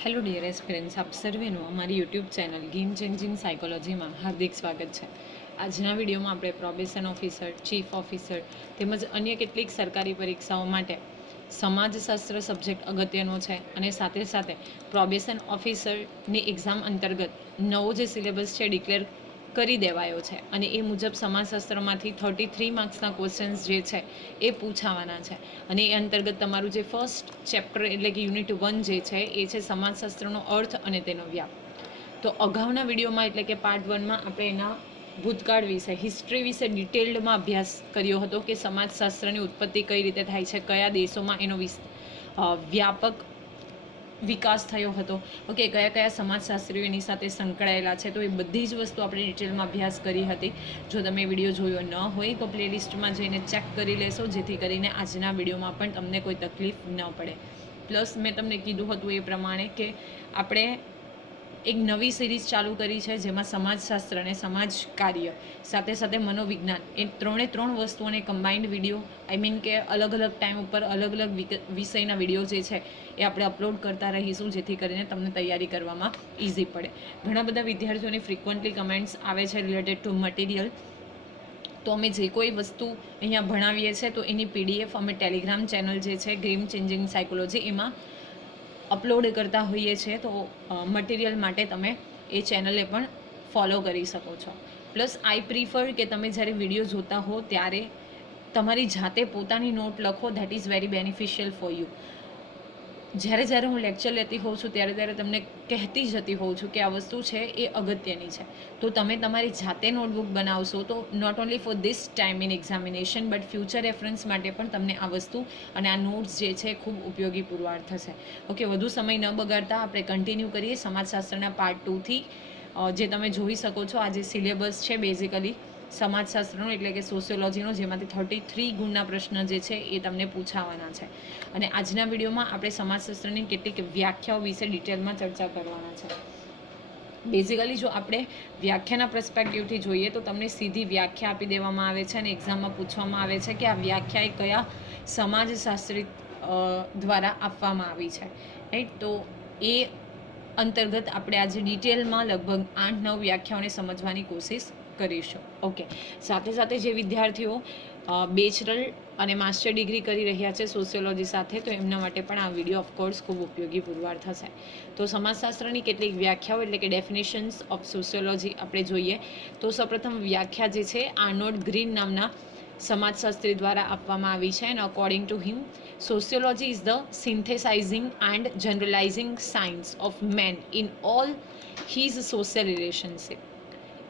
Hello dear aspirants આપ સર્વેનું અમારી યુટ્યુબ ચેનલ ગેમ ચેન્જિંગ સાયકોલોજીમાં હાર્દિક સ્વાગત છે. આજના વિડીયોમાં આપણે પ્રોબેશન ઓફિસર, ચીફ ઓફિસર તેમજ અન્ય કેટલીક સરકારી પરીક્ષાઓ માટે સમાજશાસ્ત્ર સબ્જેક્ટ અગત્યનો છે અને સાથે સાથે પ્રોબેશન ઓફિસરની એક્ઝામ અંતર્ગત નવો જે સિલેબસ છે, ડિક્લેર કરી દેવાયો છે અને એ મુજબ સમાજશાસ્ત્રમાંથી થર્ટી થ્રી માર્ક્સના ક્વેશ્ચન્સ જે છે એ પૂછાવાના છે. અને એ અંતર્ગત તમારું જે ફર્સ્ટ ચેપ્ટર એટલે કે યુનિટ વન જે છે એ છે સમાજશાસ્ત્રનો અર્થ અને તેનો વ્યાપ. તો અગાઉના વિડીયોમાં એટલે કે પાર્ટ વનમાં આપણે એના ભૂતકાળ વિશે હિસ્ટ્રી વિશે ડિટેલ્ડમાં અભ્યાસ કર્યો હતો કે સમાજશાસ્ત્રની ઉત્પત્તિ કઈ રીતે થાય છે, કયા દેશોમાં એનો વ્યાપક વિકાસ થયો હતો. ઓકે, કયા કયા સમાજશાસ્ત્રીઓ એની સાથે સંકળાયેલા છે? તો એ બધી જ વસ્તુ આપણે ડિટેલમાં અભ્યાસ કરી હતી. જો તમે વીડિયો જોયો ન હોય તો પ્લેલિસ્ટમાં જઈને ચેક કરી લેશો, જેથી કરીને આજના વિડીયોમાં પણ તમને કોઈ તકલીફ ન પડે. પ્લસ મેં તમને કીધું હતું એ પ્રમાણે કે આપણે એક નવી સિરીઝ ચાલુ કરી છે, જેમાં સમાજશાસ્ત્ર અને સમાજ કાર્ય સાથે સાથે મનોવિજ્ઞાન. એ ત્રણે ત્રણ વસ્તુઓને કમ્બાઇન્ડ વીડિયો આઈ મીન કે અલગ અલગ ટાઈમ ઉપર અલગ અલગ વિષયના વીડિયો જે છે, એ આપણે અપલોડ કરતા રહીશું, જેથી કરીને તમને તૈયારી કરવામાં ઇઝી પડે. ઘણા બધા વિદ્યાર્થીઓની ફ્રિકવન્ટલી કમેન્ટ્સ આવે છે રિલેટેડ ટુ મટીરિયલ તો અમે જે કોઈ વસ્તુ અહીંયા ભણાવીએ છીએ તો એની પીડીએફ અમે ટેલિગ્રામ ચેનલ જે છે ગેમ ચેન્જિંગ સાયકોલોજી એમાં અપલોડ કરતા હોઈએ છીએ તો મટીરિયલ માટે તમે એ ચેનલે પણ ફોલો કરી શકો છો. પ્લસ આઈ પ્રિફર કે તમે જ્યારે વીડિયો જોતા હો ત્યારે તમારી જાતે પોતાની નોટ લખો that is very beneficial for you જ્યારે જ્યારે હું લેક્ચર લેતી હોઉં છું, ત્યારે ત્યારે તમને કહેતી જતી હોઉં છું કે આ વસ્તુ છે એ અગત્યની છે. તો તમે તમારી જાતે નોટબુક બનાવશો તો not only for this time in examination but future reference માટે પણ તમને આ વસ્તુ અને આ નોટ્સ જે છે ખૂબ ઉપયોગી પુરવાર થશે. ઓકે વધુ સમય ન બગાડતા આપણે કન્ટિન્યુ કરીએ સમાજશાસ્ત્રના પાર્ટ ટુથી જે તમે જોઈ શકો છો, આ જે સિલેબસ છે બેઝિકલી સમાજશાસ્ત્રનો એટલે કે સોશિયોલોજીનો જેમાંથી થર્ટી થ્રી ગુણના પ્રશ્ન જે છે એ તમને પૂછાવાના છે. અને આજના વિડીયોમાં આપણે સમાજશાસ્ત્રની કેટલીક વ્યાખ્યાઓ વિશે ડિટેલમાં ચર્ચા કરવાના છે. બેઝિકલી જો આપણે વ્યાખ્યાના પર્સપેક્ટિવથી જોઈએ તો તમને સીધી વ્યાખ્યા આપી દેવામાં આવે છે અને એક્ઝામમાં પૂછવામાં આવે છે કે આ વ્યાખ્યા એ કયા સમાજશાસ્ત્રી દ્વારા આપવામાં આવી છે. રાઈટ તો એ અંતર્ગત આપણે આજે ડિટેલમાં લગભગ આઠ નવ વ્યાખ્યાઓને સમજવાની કોશિશ કરીશું. ઓકે સાથે સાથે જે વિદ્યાર્થીઓ બેચરલ અને માસ્ટર ડિગ્રી કરી રહ્યા છે સોશિયોલોજી સાથે, તો એમના માટે પણ આ વીડિયો ઓફકોર્સ ખૂબ ઉપયોગી પુરવાર થશે. તો સમાજશાસ્ત્રની કેટલીક વ્યાખ્યાઓ એટલે કે ડેફિનેશન્સ ઓફ સોશિયોલોજી આપણે જોઈએ. તો સૌપ્રથમ વ્યાખ્યા જે છે, આર્નોલ્ડ ગ્રીન નામના સમાજશાસ્ત્રી દ્વારા આપવામાં આવી છે and according to him sociology is the synthesising and generalising science of man in all his social relationship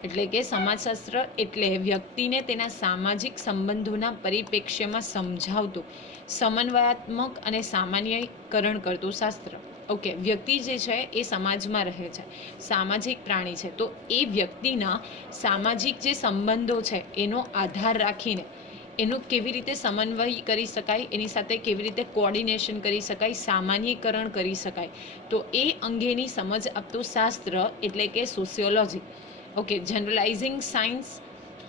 એટલે કે સમાજશાસ્ત્ર એટલે વ્યક્તિને તેના સામાજિક સંબંધોના પરિપ્રેક્ષ્યમાં સમજાવતું, સમન્વયાત્મક અને સામાન્યકરણ કરતું શાસ્ત્ર. ઓકે, વ્યક્તિ જે છે એ સમાજમાં રહે છે, સામાજિક પ્રાણી છે. તો એ વ્યક્તિના સામાજિક જે સંબંધો છે એનો આધાર રાખીને એનું કેવી રીતે સમન્વય કરી શકાય, એની સાથે કેવી રીતે કોઓર્ડિનેશન કરી શકાય, સામાન્યકરણ કરી શકાય. તો એ અંગેની સમજ આપતું શાસ્ત્ર એટલે કે સોશિયોલોજી ઓકે જનરલાઇઝિંગ સાયન્સ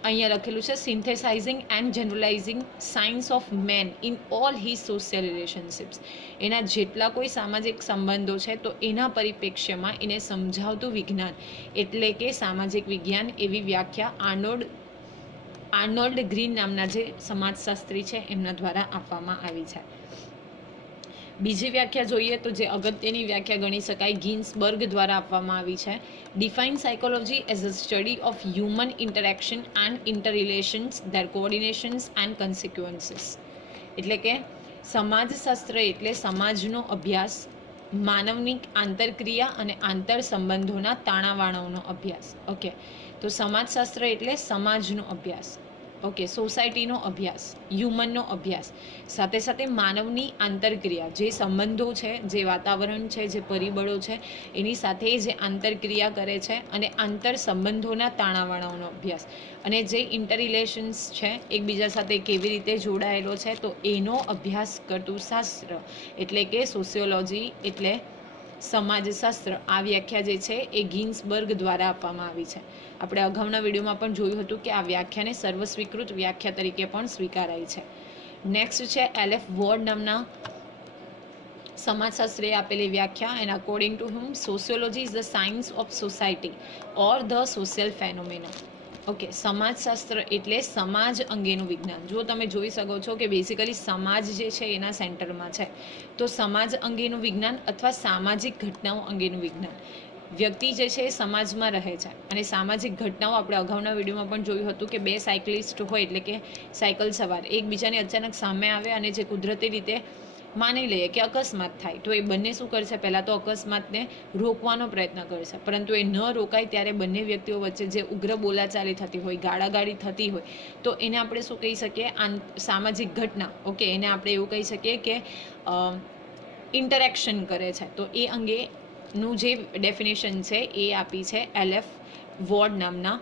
અહીંયા લખેલું છે synthesising and generalising science of man in all he social relationships એના જેટલા કોઈ સામાજિક સંબંધો છે તો એના પરિપ્રેક્ષ્યમાં એને સમજાવતું વિજ્ઞાન. એટલે કે સામાજિક વિજ્ઞાન એવી વ્યાખ્યા આર્નોલ્ડ આર્નોલ્ડ ગ્રીન નામના જે સમાજશાસ્ત્રી છે એમના દ્વારા આપવામાં આવી છે. બીજી વ્યાખ્યા જોઈએ તો જે અગત્યની વ્યાખ્યા ગણી શકાય, ગિન્સબર્ગ દ્વારા આપવામાં આવી છે. Define psychology as a study of human interaction and inter relations their coordinations and consequences એટલે કે સમાજશાસ્ત્ર એટલે સમાજનો અભ્યાસ, માનવની આંતરક્રિયા અને આંતર સંબંધોના તાણાવાણાઓનો અભ્યાસ. ઓકે તો સમાજશાસ્ત્ર એટલે સમાજનો અભ્યાસ. ઓકે સોસાયટીનો અભ્યાસ હ્યુમનનો અભ્યાસ. સાથે સાથે માનવની આંતરક્રિયા, જે સંબંધો છે, જે વાતાવરણ છે, જે પરિબળો છે, એની સાથે જે આંતરક્રિયા કરે છે અને આંતર સંબંધોના તાણાવાણાઓનો અભ્યાસ. અને જે ઇન્ટરરિલેશન્સ છે, એકબીજા સાથે કેવી રીતે જોડાયેલો છે, તો એનો અભ્યાસ કરતું શાસ્ત્ર એટલે કે સોશિયોલોજી એટલે સમાજશાસ્ત્ર આ વ્યાખ્યા જે છે એ ગિન્સબર્ગ દ્વારા આપવામાં આવી છે. આપણે અગાઉના વિડીયોમાં પણ જોયું હતું કે આ વ્યાખ્યાને સર્વસ્વીકૃત વ્યાખ્યા તરીકે પણ સ્વીકારાય છે. નેક્સ્ટ છે એલેફ વોર્ડ નામના સમાજશાસ્ત્રે આપેલી વ્યાખ્યા. And according to him sociology is the science of society or the social phenomena okay, સમાજશાસ્ત્ર એટલે સમાજ અંગેનું વિજ્ઞાન. જો તમે જોઈ શકો છો કે બેસિકલી સમાજ જે છે એના સેન્ટરમાં છે. તો સમાજ અંગેનું વિજ્ઞાન અથવા સામાજિક ઘટનાઓ અંગેનું વિજ્ઞાન. વ્યક્તિ જે છે એ સમાજમાં રહે છે. અને સામાજિક ઘટનાઓ આપણે અગાઉના વિડીયોમાં પણ જોયું હતું કે બે સાયકલિસ્ટ હોય એટલે કે સાયકલ સવાર. એકબીજાને અચાનક સામે આવે અને જે કુદરતી રીતે માની લઈએ કે અકસ્માત થાય, તો એ બંને શું કરશે? પહેલાં તો અકસ્માતને રોકવાનો પ્રયત્ન કરશે. પરંતુ એ ન રોકાય ત્યારે બંને વ્યક્તિઓ વચ્ચે જે ઉગ્ર બોલાચાલી થતી હોય, ગાળાગાળી થતી હોય, તો એને આપણે શું કહી શકીએ? આંત સામાજિક ઘટના. ઓકે, એને આપણે એવું કહી શકીએ કે ઇન્ટરેક્શન કરે છે. તો એ અંગેનું જે ડેફિનેશન છે એ આપી છે એલ એફ વોર્ડ નામના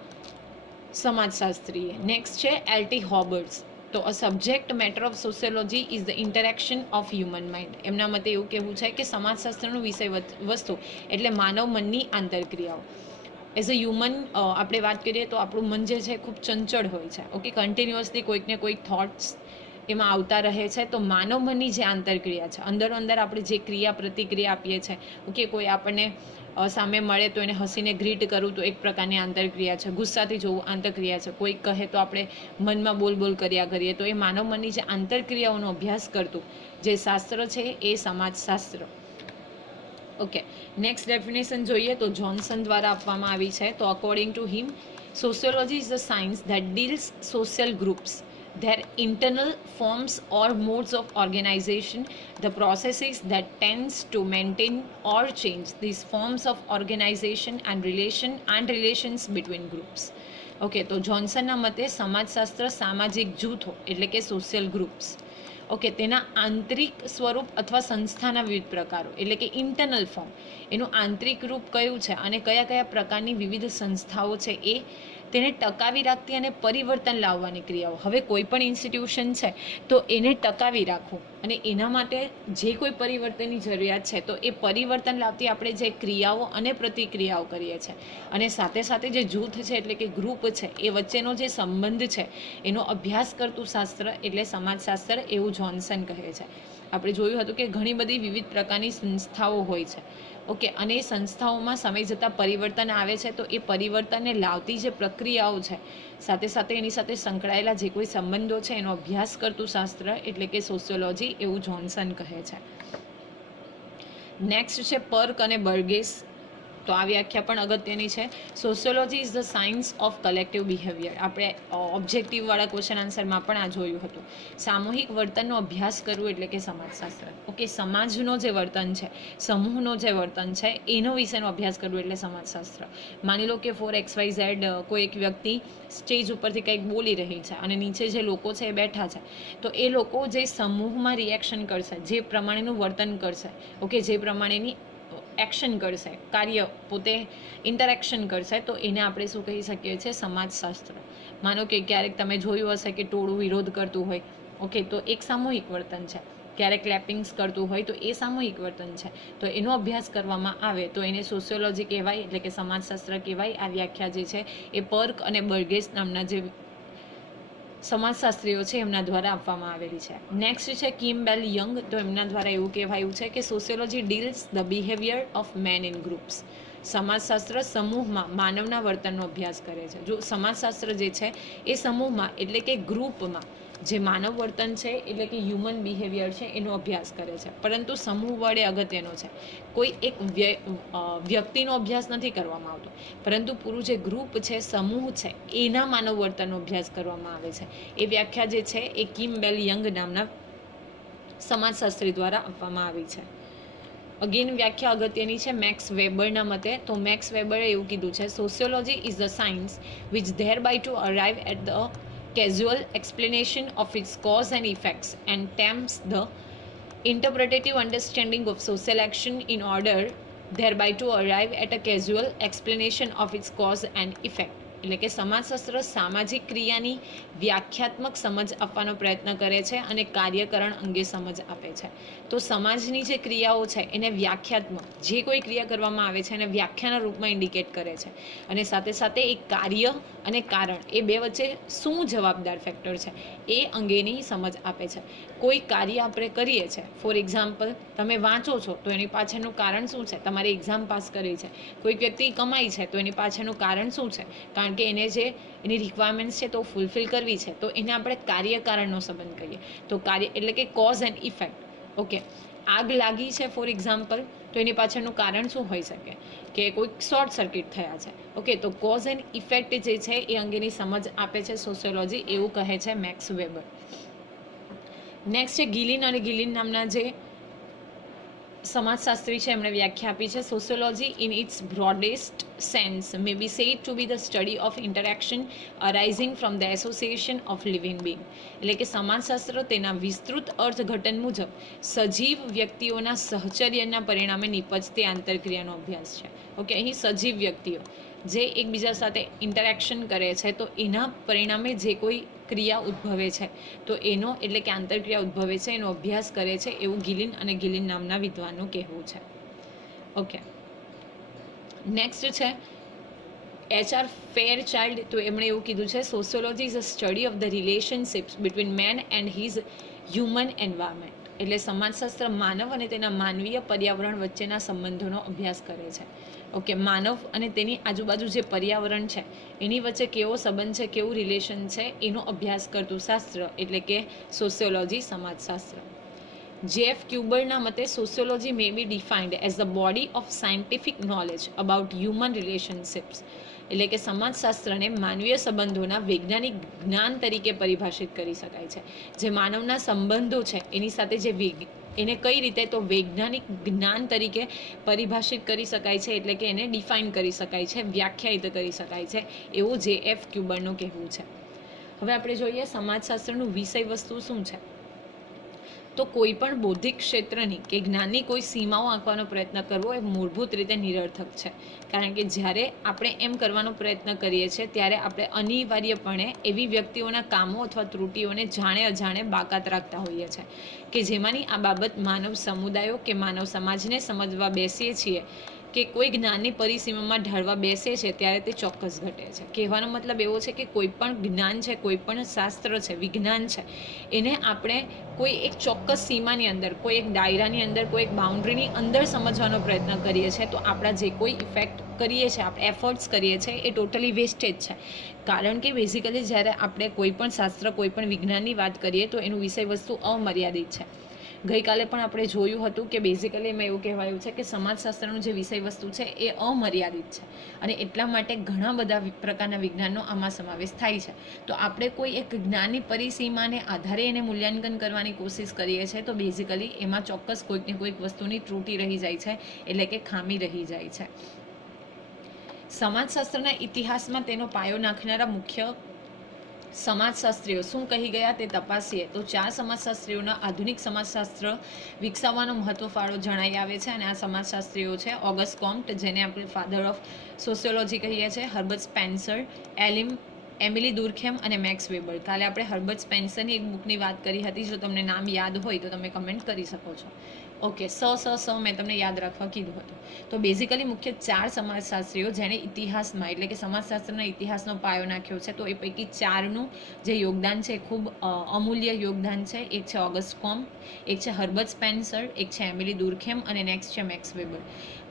સમાજશાસ્ત્રીએ. નેક્સ્ટ છે એલટી હોબર્ટ્સ. તો a subject matter of sociology is the interaction of human mind એમના મતે એવું કહેવું છે કે સમાજશાસ્ત્રનું વિષય વસ્તુ એટલે માનવ મનની આંતરક્રિયાઓ. એઝ અ હ્યુમન આપણે વાત કરીએ તો આપણું મન જે છે ખૂબ ચંચળ હોય છે. ઓકે કન્ટિન્યુઅસલી કોઈકને કોઈક થોટ્સ એમાં આવતા રહે છે, તો માનવ મનની જે આંતરક્રિયા છે, અંદરો અંદર આપણે જે ક્રિયા પ્રતિક્રિયા આપીએ છીએ ઓકે કોઈ આપણને સામે મળે તો એને હસીને ગ્રીટ કરવું તો એક પ્રકારની આંતરક્રિયા છે. ગુસ્સાથી જોવું આંતરક્રિયા છે. કોઈ કહે તો આપણે મનમાં બોલ બોલ કર્યા કરીએ. તો એ માનવ મનની જે આંતરક્રિયાઓનો અભ્યાસ કરતું, જે શાસ્ત્ર છે એ સમાજશાસ્ત્ર. ઓકે નેક્સ્ટ ડેફિનેશન જોઈએ તો જોન્સન દ્વારા આપવામાં આવી છે. તો according to him sociology is the science that deals social groups their internal forms or modes of organization the processes that tends to maintain or change these forms of organization and relation and relations between groups okay તો જોન્સનના મતે સમાજશાસ્ત્ર સામાજિક જૂથો એટલે કે social groups okay તેના આંતરિક સ્વરૂપ અથવા સંસ્થાના વિવિધ પ્રકારો એટલે કે ઇન્ટરનલ ફોર્મ એનું આંતરિક રૂપ કયું છે અને કયા કયા પ્રકારની વિવિધ સંસ્થાઓ છે એ તેને ટકાવી રાખતી અને પરિવર્તન લાવવાની ક્રિયાઓ. હવે કોઈ પણ ઇન્સ્ટિટ્યુશન છે, તો એને ટકાવી રાખવું. અને એના માટે જે કોઈ પરિવર્તનની જરૂરિયાત છે, તો એ પરિવર્તન લાવતી આપણે જે ક્રિયાઓ અને પ્રતિક્રિયાઓ કરીએ છીએ. અને સાથે સાથે જે જૂથ છે, એટલે કે ગ્રુપ છે, એ વચ્ચેનો જે સંબંધ છે, એનો અભ્યાસ કરતું શાસ્ત્ર, એટલે સમાજશાસ્ત્ર એવું જોન્સન કહે છે. આપણે જોયું હતું કે ઘણી બધી વિવિધ પ્રકારની સંસ્થાઓ હોય છે. ઓકે, અને એ સંસ્થાઓમાં સમય જતાં પરિવર્તન આવે છે, તો એ પરિવર્તનને લાવતી જે પ્રક્રિયાઓ છે, સાથે સાથે એની સાથે સંકળાયેલા જે કોઈ સંબંધો છે, એનો અભ્યાસ કરતું શાસ્ત્ર, એટલે કે સોશિયોલોજી એવું જોન્સન કહે છે. નેક્સ્ટ છે પર્ક અને બર્ગેસ. તો આ વ્યાખ્યા પણ અગત્યની છે. Sociology is the science of collective behaviour આપણે ઓબ્જેક્ટિવવાળા ક્વેશ્ચન આન્સરમાં પણ આ જોયું હતું. સામૂહિક વર્તનનો અભ્યાસ કરવું એટલે કે સમાજશાસ્ત્ર. ઓકે, સમાજનો જે વર્તન છે, સમૂહનો જે વર્તન છે, એનો વિશેનો અભ્યાસ કરવો એટલે સમાજશાસ્ત્ર. માની લો કે ફોર એક્સ વાય ઝેડ કોઈ એક વ્યક્તિ સ્ટેજ ઉપરથી કંઈક બોલી રહી છે અને નીચે જે લોકો છે એ બેઠા છે. તો એ લોકો જે સમૂહમાં રિએક્શન કરશે, જે પ્રમાણેનું વર્તન કરશે, ઓકે, જે પ્રમાણેની એક્શન કરશે કાર્ય પોતે ઇન્ટરેક્શન કરશે તો એને આપણે શું કહી શકીએ છીએ? સમાજશાસ્ત્ર. માનો કે ક્યારેક તમે જોયું હશે કે ટોળું વિરોધ કરતું હોય, ઓકે, તો એક સામૂહિક વર્તન છે. ક્યારેક ક્લેપિંગ્સ કરતું હોય, તો એ સામૂહિક વર્તન છે. તો એનો અભ્યાસ કરવામાં આવે, તો એને સોશિયોલોજી કહેવાય, એટલે કે સમાજશાસ્ત્ર કહેવાય. આ વ્યાખ્યા જે છે, એ પર્ક અને બર્ગેસ નામના જે સમાજશાસ્ત્રીઓ છે, એમના દ્વારા આપવામાં આવેલી છે. નેક્સ્ટ છે કિમ બેલ યંગ તો એમના દ્વારા એવું કહેવાયું છે કે sociology deals the behaviour of man in groups સમાજશાસ્ત્ર સમૂહમાં માનવના વર્તનનો અભ્યાસ કરે છે. જો સમાજશાસ્ત્ર જે છે, એ સમૂહમાં, એટલે કે ગ્રુપમાં જે માનવ વર્તન છે, એટલે કે હ્યુમન બિહેવિયર છે, એનો અભ્યાસ કરે છે. પરંતુ સમૂહ વડે અગત્યનો છે. કોઈ એક વ્ય- વ્યક્તિનો અભ્યાસ નથી કરવામાં આવતો. પરંતુ પૂરું જે ગ્રુપ છે, સમૂહ છે, એના માનવ વર્તનનો અભ્યાસ કરવામાં આવે છે. એ વ્યાખ્યા જે છે, એ કિમ બેલ યંગ નામના સમાજશાસ્ત્રી દ્વારા આપવામાં આવી છે. અગેન વ્યાખ્યા અગત્યની છે મેક્સ વેબરના મતે. તો મેક્સ વેબરે એવું કીધું છે sociology is the science which there by to arrive at the causal explanation of its cause and effects and attempts the interpretative understanding of social action in order thereby to arrive at a casual explanation of its cause and effect. એટલે કે સમાજશાસ્ત્ર સામાજિક ક્રિયાની વ્યાખ્યાત્મક સમજ આપવાનો પ્રયત્ન કરે છે અને કાર્યકરણ અંગે સમજ આપે છે. તો સમાજની જે ક્રિયાઓ છે એને વ્યાખ્યાત્મક, જે કોઈ ક્રિયા કરવામાં આવે છે એને વ્યાખ્યાના રૂપમાં ઇન્ડિકેટ કરે છે. અને સાથે સાથે એક કાર્ય અને કારણ, એ બે વચ્ચે શું જવાબદાર ફેક્ટર છે, એ અંગેની સમજ આપે છે. કોઈ કાર્ય આપણે કરીએ છીએ ફોર એક્ઝામ્પલ તમે વાંચો છો, તો એની પાછળનું કારણ શું છે? તમારી એક્ઝામ પાસ કરી છે. કોઈક વ્યક્તિ કમાઈ છે, તો એની પાછળનું કારણ શું છે? કારણ કે એને જે, એની રિક્વાયરમેન્ટ્સ છે, તો ફૂલફિલ કરવી છે, તો એને આપણે કાર્ય કારણનો સંબંધ કહીએ. તો કાર્ય, એટલે કે કોઝ એન્ડ ઇફેક્ટ ઓકે આગ લાગી છે ફોર એક્ઝામ્પલ તો એની પાછળનું કારણ શું હોઈ શકે? કે કોઈક શોર્ટ સર્કિટ થયા છે. ઓકે, તો કોઝ એન્ડ ઇફેક્ટ જે છે એ અંગેની સમજ આપે છે સોશિયોલોજી એવું કહે છે મેક્સ વેબર. નેક્સ્ટ છે ગિલિન અને ગિલિન નામના જે સમાજશાસ્ત્રી છે, એમણે વ્યાખ્યા આપી છે. Sociology in its broadest sense may be said to be the study of interaction arising from the association of living being એટલે કે સમાજશાસ્ત્ર તેના વિસ્તૃત અર્થઘટન મુજબ સજીવ વ્યક્તિઓના સહચર્યના પરિણામે નિપજતી આંતરક્રિયાનો અભ્યાસ છે. ઓકે, અહીં સજીવ વ્યક્તિઓ. જે એકબીજા સાથે ઇન્ટરેક્શન કરે છે, તો એના પરિણામે જે કોઈ ક્રિયા ઉદ્ભવે છે, તો એનો એટલે કે આંતરક્રિયા ઉદ્ભવે છે, એનો અભ્યાસ કરે છે, એવું ગિલિન અને ગિલિન નામના વિદ્વાનનું કહેવું છે. ઓકે. નેક્સ્ટ છે એચ આર ફેર ચાઇલ્ડ તો એમણે એવું કીધું છે sociology is a study of the relationships between man and his human environment એટલે સમાજશાસ્ત્ર માનવ અને તેના માનવીય પર્યાવરણ વચ્ચેના સંબંધોનો અભ્યાસ કરે છે. ઓકે, માનવ અને તેની આજુબાજુ જે પર્યાવરણ છે, એની વચ્ચે કેવો સંબંધ છે, કેવું રિલેશન છે, એનો અભ્યાસ કરતું શાસ્ત્ર, એટલે કે સોશિયોલોજી સમાજશાસ્ત્ર. જેફ ક્યુબરના મતે sociology may be defined as the body of scientific knowledge about human relationships એટલે કે સમાજશાસ્ત્રને માનવીય સંબંધોના વૈજ્ઞાનિક જ્ઞાન તરીકે પરિભાષિત કરી શકાય છે. જે માનવના સંબંધો છે, એની સાથે જે એને કઈ રીતે તો વૈજ્ઞાનિક જ્ઞાન તરીકે પરિભાષિત કરી શકાય છે, એટલે કે એને ડિફાઇન કરી શકાય છે, વ્યાખ્યાયિત કરી શકાય છે, એવું જે એફ ક્યુબરનું કહેવું છે. હવે આપણે જોઈએ સમાજશાસ્ત્રનું વિષય વસ્તુ શું છે? તો કોઈ પણ બૌદ્ધિક ક્ષેત્રની કે જ્ઞાનની કોઈ સીમાઓ આંકવાનો પ્રયત્ન કરવો એ મૂળભૂત રીતે નિરર્થક છે. કારણ કે જ્યારે આપણે એમ કરવાનો પ્રયત્ન કરીએ છીએ, ત્યારે આપણે અનિવાર્યપણે એવી વ્યક્તિઓના કામો અથવા ત્રુટીઓને જાણે અજાણે બાકાત રાખતા હોઈએ છીએ કે જેમાંની આ બાબત માનવ સમુદાયો કે માનવ સમાજને સમજવા બેસીએ છીએ કે કોઈ જ્ઞાનની પરિસીમામાં ઢાળવા બેસે છે, ત્યારે તે ચોક્કસ ઘટે છે. કહેવાનો મતલબ એવો છે કે કોઈ પણ જ્ઞાન છે, કોઈ પણ શાસ્ત્ર છે, વિજ્ઞાન છે, એને આપણે કોઈ એક ચોક્કસ સીમાની અંદર, કોઈ એક દાયરાની અંદર, કોઈ એક બાઉન્ડ્રીની અંદર સમજવાનો પ્રયત્ન કરીએ છીએ, તો આપણા જે કોઈ ઇફેક્ટ કરીએ છીએ, આપણે એફર્ટ્સ કરીએ છીએ, એ ટોટલી વેસ્ટેજ છે. કારણ કે બેઝિકલી જ્યારે આપણે કોઈ પણ શાસ્ત્ર, કોઈ પણ વિજ્ઞાનની વાત કરીએ, તો એનું વિષય વસ્તુ અમર્યાદિત છે. ગઈકાલે પણ આપણે જોયું હતું કે બેઝિકલી એમાં એવું કહેવાયું છે કે સમાજશાસ્ત્રનું જે વિષય વસ્તુ છે એ અમર્યાદિત છે. અને એટલા માટે ઘણા બધા પ્રકારના વિજ્ઞાનનો આમાં સમાવેશ થાય છે. તો આપણે કોઈ એક જ્ઞાનની પરિસીમાને આધારે એને મૂલ્યાંકન કરવાની કોશિશ કરીએ છીએ તો બેઝિકલી એમાં ચોક્કસ કોઈક ને કોઈક વસ્તુની ત્રુટી રહી જાય છે, એટલે કે ખામી રહી જાય છે. સમાજશાસ્ત્રના ઇતિહાસમાં તેનો પાયો નાખનારા મુખ્ય સમાજશાસ્ત્રીઓ, શું કહી ગયા તે તપાસીએ. તો ચાર સમાજશાસ્ત્રીઓના આધુનિક સમાજશાસ્ત્ર વિકસાવવાનો મહત્વ ફાળો જણાઈ આવે છે અને આ સમાજશાસ્ત્રીઓ છે ઓગસ્ટ કોમ્ટ જેને આપણે ફાધર ઓફ સોશિયોલોજી કહીએ છીએ, હર્બર્ટ સ્પેન્સર, એલિમ, એમિલી દુર્ખેમ અને મેક્સ વેબર. કાલે આપણે હર્બર્ટ સ્પેન્સરની એક બુકની વાત કરી હતી. જો તમને નામ યાદ હોય તો તમે કમેન્ટ કરી શકો છો. ઓકે, સ સ સ મેં તમને યાદ રાખવા કીધું હતું. તો બેઝિકલી મુખ્ય ચાર સમાજશાસ્ત્રીઓ જેણે ઇતિહાસમાં, એટલે કે સમાજશાસ્ત્રના ઇતિહાસનો પાયો નાખ્યો છે, તો એ પૈકી ચારનું જે યોગદાન છે એ ખૂબ અમૂલ્ય યોગદાન છે. એક છે ઓગસ્ટ કોમ, એક છે હર્બર્ટ સ્પેન્સર, એક છે એમિલી દુર્ખેમ અને નેક્સ્ટ છે મેક્સ વેબર.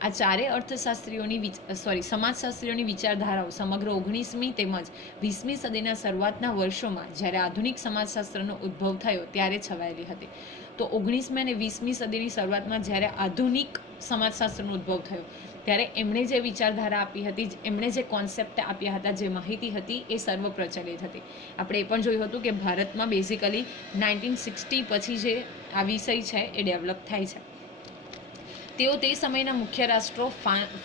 આ ચારેય અર્થશાસ્ત્રીઓની સોરી સમાજશાસ્ત્રીઓની વિચારધારાઓ સમગ્ર ઓગણીસમી તેમજ વીસમી સદીના શરૂઆતના વર્ષોમાં જ્યારે આધુનિક સમાજશાસ્ત્રનો ઉદ્ભવ થયો ત્યારે છવાયેલી હતી. તો ઓગણીસમી અને વીસમી સદીની શરૂઆતમાં જ્યારે આધુનિક સમાજશાસ્ત્રનો ઉદ્ભવ થયો, ત્યારે એમણે જે વિચારધારા આપી હતી એમણે જે કોન્સેપ્ટ આપ્યા હતા, જે માહિતી હતી, એ સર્વ પ્રચલિત હતી. આપણે એ પણ જોયું હતું કે ભારતમાં બેઝિકલી નાઇન્ટીન સિક્સટી પછી જે આ વિષય છે, એ ડેવલપ થાય છે. તેઓ તે સમયના મુખ્ય રાષ્ટ્રો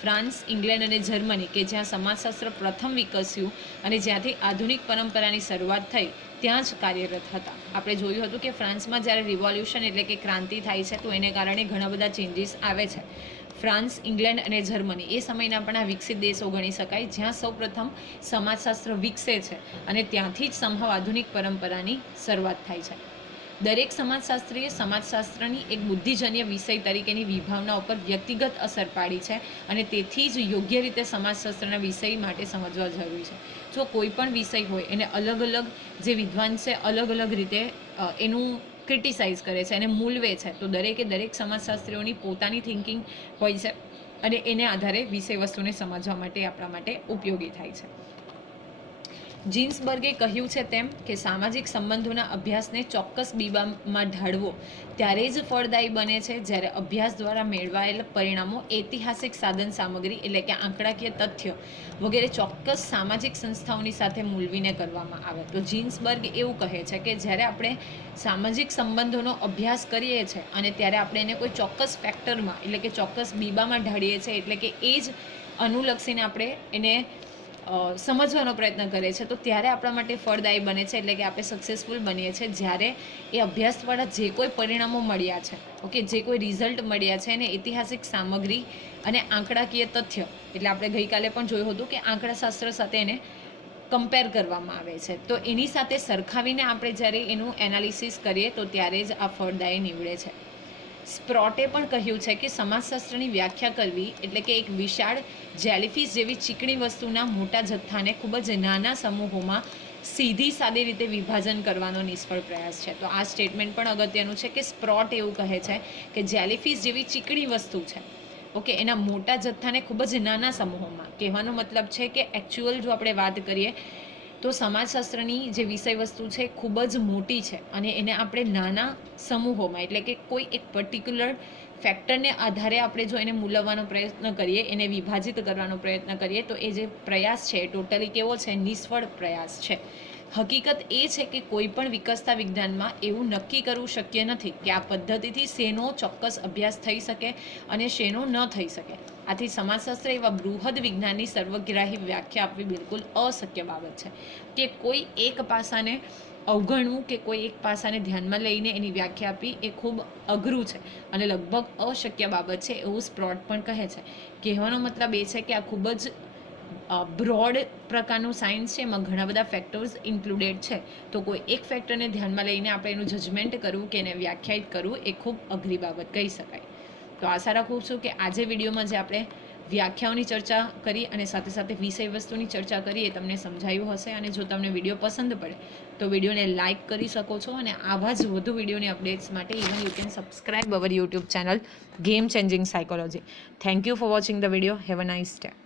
ફ્રાન્સ, ઇંગ્લેન્ડ અને જર્મની, કે જ્યાં સમાજશાસ્ત્ર પ્રથમ વિકસ્યું અને જ્યાંથી આધુનિક પરંપરાની શરૂઆત થઈ ત્યાં જ કાર્યરત હતા. આપણે જોયું હતું કે ફ્રાન્સમાં જ્યારે રિવોલ્યુશન એટલે કે ક્રાંતિ થાય છે, તો એને કારણે ઘણા બધા ચેન્જીસ આવે છે. ફ્રાન્સ, ઇંગ્લેન્ડ અને જર્મની એ સમયના પણ આ વિકસિત દેશો ગણી શકાય, જ્યાં સૌપ્રથમ સમાજશાસ્ત્ર વિકસે છે અને ત્યાંથી જ સંભવ આધુનિક પરંપરાની શરૂઆત થાય છે. દરેક સમાજશાસ્ત્રીએ સમાજશાસ્ત્રની એક બુદ્ધિજન્ય વિષય તરીકેની વિભાવના ઉપર વ્યક્તિગત અસર પાડી છે અને તેથી જ યોગ્ય રીતે સમાજશાસ્ત્રના વિષય માટે સમજવા જરૂરી છે. જો કોઈ પણ વિષય હોય એને અલગ અલગ જે વિદ્વાન છે અલગ અલગ રીતે એનું ક્રિટિસાઇઝ કરે છે, એને મૂલવે છે, તો દરેકે દરેક સમાજશાસ્ત્રીઓની પોતાની થિંકિંગ હોય છે અને એને આધારે વિષય વસ્તુને સમજવા માટે આપણા માટે ઉપયોગી થાય છે. જીન્સબર્ગે કહ્યું છે તેમ કે સામાજિક સંબંધોના અભ્યાસને ચોક્કસ બીબામાં ઢાળવો ત્યારે જ ફળદાયી બને છે જ્યારે અભ્યાસ દ્વારા મેળવાયેલ પરિણામો ઐતિહાસિક સાધન સામગ્રી એટલે કે આંકડાકીય તથ્ય વગેરે ચોક્કસ સામાજિક સંસ્થાઓની સાથે મૂલવીને કરવામાં આવે. તો જીન્સબર્ગ એવું કહે છે કે જ્યારે આપણે સામાજિક સંબંધોનો અભ્યાસ કરીએ છીએ અને ત્યારે આપણે એને કોઈ ચોક્કસ ફેક્ટરમાં એટલે કે ચોક્કસ બીબામાં ઢાળીએ છીએ એટલે કે એ જ અનુલક્ષીને આપણે એને સમજવાનો પ્રયત્ન કરે છે. તો ત્યારે આપણા માટે ફળદાયી બને છે, એટલે કે આપણે સક્સેસફુલ બનીએ છીએ જ્યારે એ અભ્યાસ દ્વારા જે કોઈ પરિણામો મળ્યા છે, ઓકે, જે કોઈ રિઝલ્ટ મળ્યા છે, એને ઐતિહાસિક સામગ્રી અને આંકડાકીય તથ્ય, એટલે આપણે ગઈકાલે પણ જોયું હતું કે આંકડાશાસ્ત્ર સાથે એને કમ્પેર કરવામાં આવે છે. તો એની સાથે સરખાવીને આપણે જ્યારે એનું એનાલિસિસ કરીએ, તો ત્યારે જ આ ફળદાયી નીવડે છે. સ્પ્રોટે પણ કહ્યું છે કે સમાજશાસ્ત્રની વ્યાખ્યા કરવી એટલે કે એક વિશાળ જેલીફિશ જેવી ચીકણી વસ્તુના મોટા જથ્થાને ખૂબ જ નાના સમૂહોમાં સીધી સાદી રીતે વિભાજન કરવાનો નિષ્ફળ પ્રયાસ છે. તો આ સ્ટેટમેન્ટ પણ અગત્યનું છે કે સ્પ્રોટ એવું કહે છે કે જેલીફિશ જેવી ચીકણી વસ્તુ છે. ઓકે, એના મોટા જથ્થાને ખૂબ જ નાના સમૂહોમાં કહેવાનો મતલબ છે કે એકચ્યુઅલ જો આપણે વાત કરીએ તો સમાજશાસ્ત્રની જે વિષય વસ્તુ છે ખૂબ જ મોટી છે અને એને આપણે નાના સમૂહોમાં, એટલે કે કોઈ એક પર્ટિક્યુલર ફેક્ટરને આધારે આપણે જો એને મૂલવવાનો પ્રયત્ન કરીએ, એને વિભાજિત કરવાનો પ્રયત્ન કરીએ, તો એ જે પ્રયાસ છે એ ટોટલી કેવો છે? નિષ્ફળ પ્રયાસ છે. હકીકત એ છે કે કોઈ પણ વિકસતા વિજ્ઞાનમાં એવું નક્કી કરવું શક્ય નથી કે આ પદ્ધતિથી શેનો ચોક્કસ અભ્યાસ થઈ શકે અને શેનો ન થઈ શકે. આથી સમાજશાસ્ત્ર એવા બૃહદ વિજ્ઞાનની સર્વગ્રાહી વ્યાખ્યા આપવી બિલકુલ અશક્ય બાબત છે કે કોઈ એક પાસાને અવગણવું કે કોઈ એક પાસાને ધ્યાનમાં લઈને એની વ્યાખ્યા આપવી એ ખૂબ અઘરું છે અને લગભગ અશક્ય બાબત છે એવું સ્પ્રોટ પણ કહે છે. કહેવાનો મતલબ એ છે કે આ ખૂબ જ બ્રોડ પ્રકારનું સાયન્સ છે, એમાં ઘણા બધા ફેક્ટર્સ ઇન્ક્લુડેડ છે. તો કોઈ એક ફેક્ટરને ધ્યાનમાં લઈને આપણે એનું જજમેન્ટ કરવું કે એને વ્યાખ્યાયિત કરવું એ ખૂબ અઘરી બાબત કહી શકાય. તો આશા રાખું છું કે આજે વિડીયોમાં જે આપણે વ્યાખ્યાઓની ચર્ચા કરી અને સાથે સાથે વિષય વસ્તુની ચર્ચા કરી એ તમને સમજાયું હશે અને જો તમને વીડિયો પસંદ પડે તો વિડીયોને લાઇક કરી શકો છો અને આવા જ વધુ વિડીયોની અપડેટ્સ માટે even you can subscribe our YouTube channel game changing psychology thank you for watching the video have a nice day